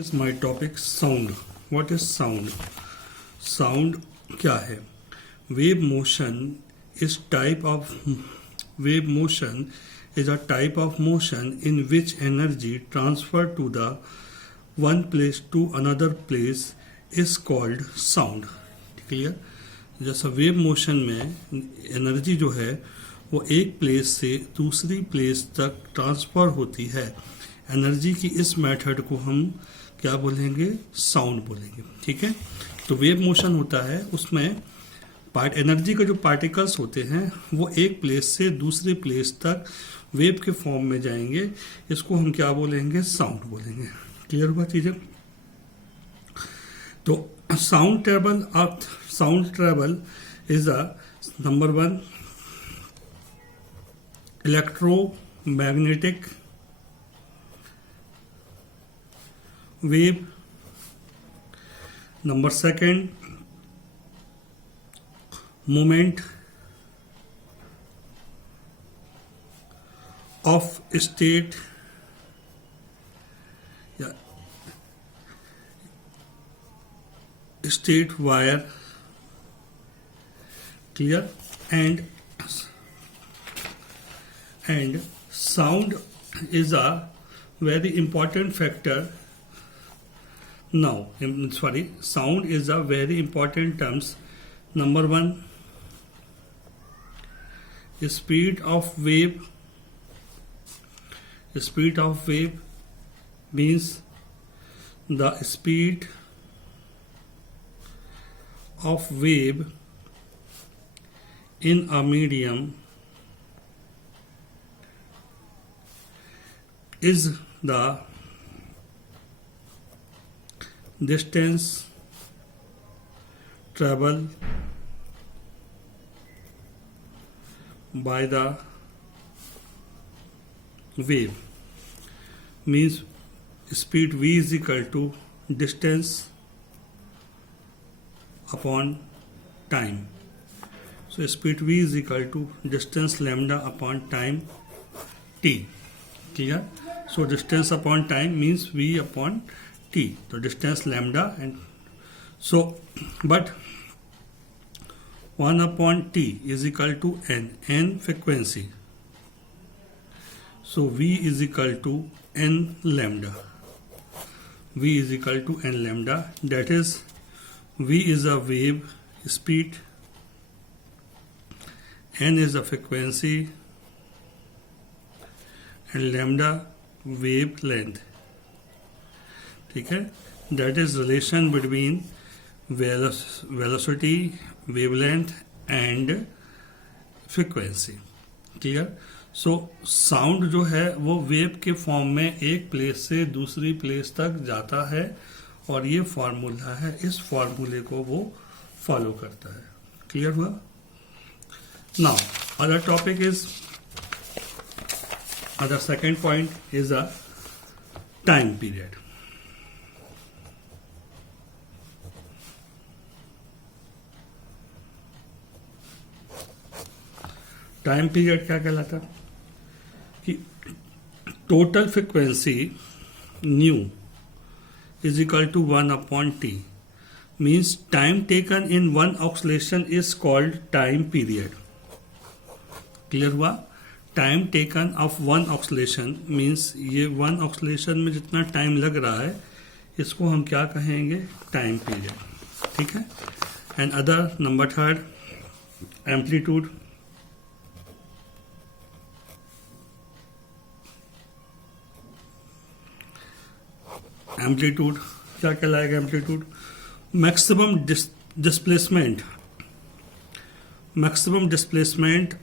Is my topic sound. What is sound? Sound क्या है? Wave motion is a type of motion in which energy transferred to the one place to another place is called sound. Clear? जैसा wave motion में energy जो है वो एक place से दूसरी प्लेस तक ट्रांसफर होती है. एनर्जी की इस मेथड को हम क्या बोलेंगे? साउंड बोलेंगे. ठीक है. तो वेव मोशन होता है, उसमें एनर्जी के जो पार्टिकल्स होते हैं वो एक प्लेस से दूसरे प्लेस तक वेव के फॉर्म में जाएंगे. इसको हम क्या बोलेंगे? साउंड बोलेंगे. क्लियर हुआ चीजें? तो sound travel is a number one electromagnetic wave. Number second, movement of state wire. Clear? And sound is a very important factor. Sound is a very important terms. Number one, speed of wave. Speed of wave means the speed of wave in a medium is the distance traveled by the wave. Means speed v is equal to distance upon time. So speed v is equal to distance lambda upon time t. Clear? So distance upon time means v upon t. So distance lambda, and so but 1 upon t is equal to n frequency. So v is equal to n lambda. V is equal to n lambda. That is, v is a wave speed, n is a frequency, and lambda wave length. ठीक है. That is relation between velocity, wavelength and frequency. Clear? So sound जो है वो wave के form में एक place से दूसरी प्लेस तक जाता है, और ये फॉर्मूला है. इस फॉर्मूले को वो फॉलो करता है. क्लियर हुआ? Now other topic is other second point is a time period. Time period क्या कहलाता? कि total frequency nu is equal to 1 upon T. Means time taken in one oscillation is called time period. Clear हुआ? Time taken of one oscillation means ये one oscillation में जितना time लग रहा है इसको हम क्या कहेंगे? Time period. ठीक है. And other number third, amplitude. Amplitude क्या कहलाएगा? Amplitude maximum displacement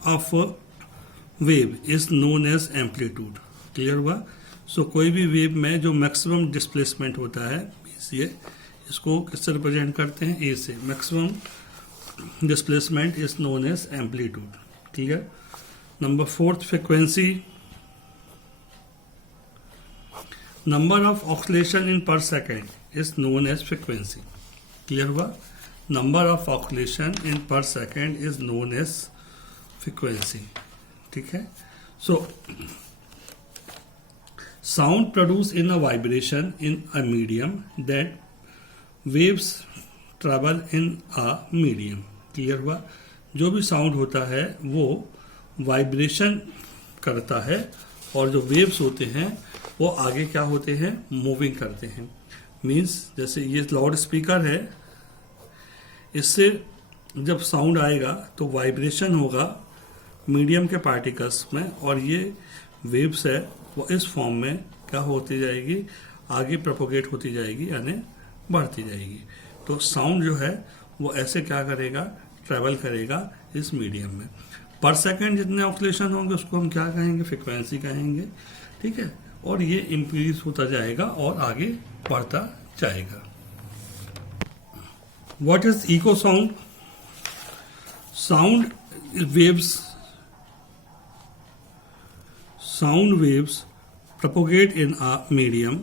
of wave is known as amplitude. Clear हुआ? सो कोई भी वेव में जो मैक्सिमम डिस्प्लेसमेंट होता है, ये इसको किससे रिप्रेजेंट करते हैं? ए से. Maximum displacement is known as amplitude. Clear? Number fourth, frequency. Number of oscillation in per second is known as frequency. Clear हुआ? Number of oscillation in per second is known as frequency. ठीक है. So sound produce in a vibration in a medium that waves travel in a medium. Clear हुआ? जो भी sound होता है वो vibration करता है और जो वेव्स होते हैं वो आगे क्या होते हैं, मूविंग करते हैं। मीन्स जैसे ये लाउड स्पीकर है, इससे जब साउंड आएगा तो वाइब्रेशन होगा मीडियम के पार्टिकल्स में, और ये वेव्स है वो इस फॉर्म में क्या होती जाएगी, आगे प्रोपोगेट होती जाएगी, यानी बढ़ती जाएगी। तो साउंड जो है वो ऐसे क्या करेगा, ट्रैवल करेगा इस मीडियम में। पर सेकंड जितने ऑसिलेशन होंगे उसको हम क्या कहेंगे, फ्रिक्वेंसी कहेंगे। ठीक है, और ये इंक्रीज होता जाएगा और आगे बढ़ता जाएगा। What is echo sound? Sound waves propagate in a medium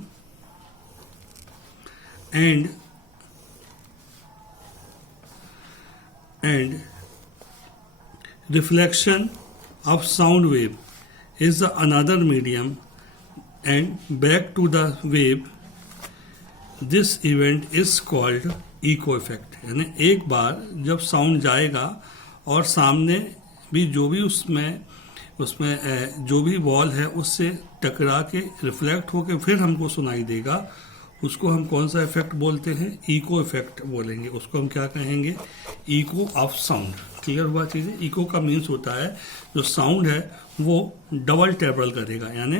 and reflection of sound wave is another medium and back to the wave. This event is called echo effect। यानी एक बार जब साउंड जाएगा और सामने भी जो भी उसमें जो भी वॉल है उससे टकरा के रिफ्लेक्ट होके फिर हमको सुनाई देगा, उसको हम कौन सा इफेक्ट बोलते हैं, इको इफेक्ट बोलेंगे। उसको हम क्या कहेंगे, इको ऑफ साउंड। क्लियर हुआ चीजें? इको का मीन्स होता है जो साउंड है वो डबल ट्रैवल करेगा, यानी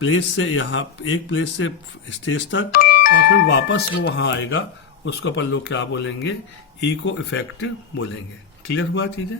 प्लेस से यहाँ एक प्लेस से स्टेज तक और फिर वापस वो वहाँ आएगा, उसको अपन लोग क्या बोलेंगे, इको इफेक्ट बोलेंगे। क्लियर हुआ चीजें?